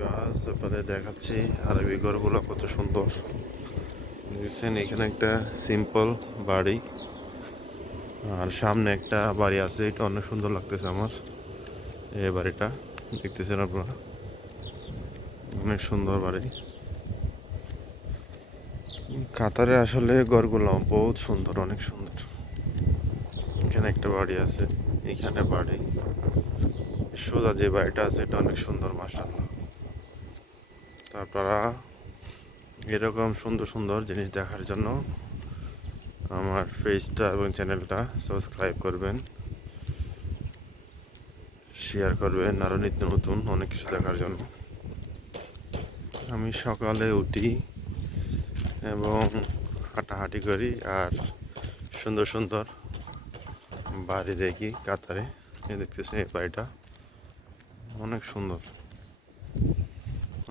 গাছ, তারপরে দেখাচ্ছি আরবি ঘরগুলো কত সুন্দর। দেখছেন, এখানে একটা সিম্পল বাড়ি, আর সামনে একটা বাড়ি আছে, এটা অনেক সুন্দর লাগতেছে আমার, এই বাড়িটা, দেখতেছেন আপনারা? অনেক সুন্দর বাড়ি। কাতারে আসলে ঘরগুলো বহুত সুন্দর, অনেক সুন্দর। এখানে একটা বাড়ি আছে, এখানে বাড়ি। সোজা যে বাড়িটা আছে, এটা অনেক সুন্দর মাসাল্লাহ তো আপনারা এরকম সুন্দর সুন্দর জিনিস দেখার জন্য আমার পেজটা এবং চ্যানেলটা সাবস্ক্রাইব করবেন শেয়ার করবেন আরও নিত্য নতুন অনেক কিছু দেখার জন্য। আমি সকালে উঠি এবং হাঁটাহাঁটি করি আর সুন্দর সুন্দর বাড়ি দেখি কাতারে। দেখতেছি এই বাড়িটা। অনেক সুন্দর।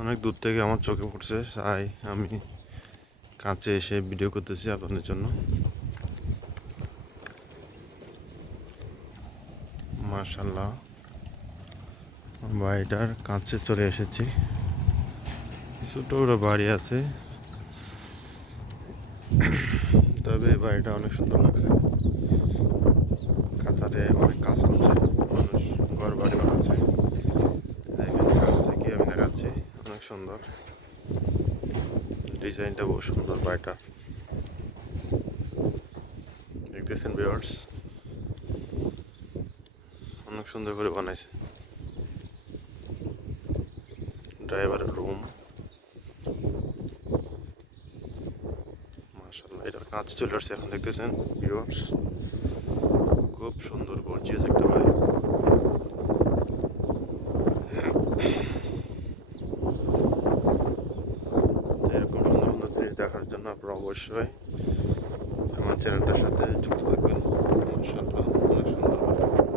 অনেক দূর থেকে আমার চোখে পড়ছে। তাই আমি কাছে এসে ভিডিও করতেছি আপনাদের জন্য। মার্শাল্লাহ বাড়িটার কাছে চলে এসেছি। ছোটো বড় বাড়ি আছে। তবে বাড়িটা অনেক সুন্দর লাগছে কাতারে অনেক কাজ করছে মানুষ ঘর বাড়ি বানাচ্ছে এখানে কাছ থেকে আমি দেখাচ্ছি অনেক সুন্দর। ডিজাইনটা বহু সুন্দর বাড়িটা। দেখতেছেন ভিউয়ার্স অনেক সুন্দর করে বানাইছে। Driver room. মাশাআল্লাহ, এটার কাজ চলে আসছে এখন, দেখতেছেন ভিউয়ার্স খুব সুন্দর গর্জিয়াস একটা বাড়ি এরকম সুন্দর সুন্দর দেখার জন্য আপনারা অবশ্যই আমার চ্যানেলটার সাথে যুক্ত থাকবেন মাশাআল্লাহ অনেক সুন্দর।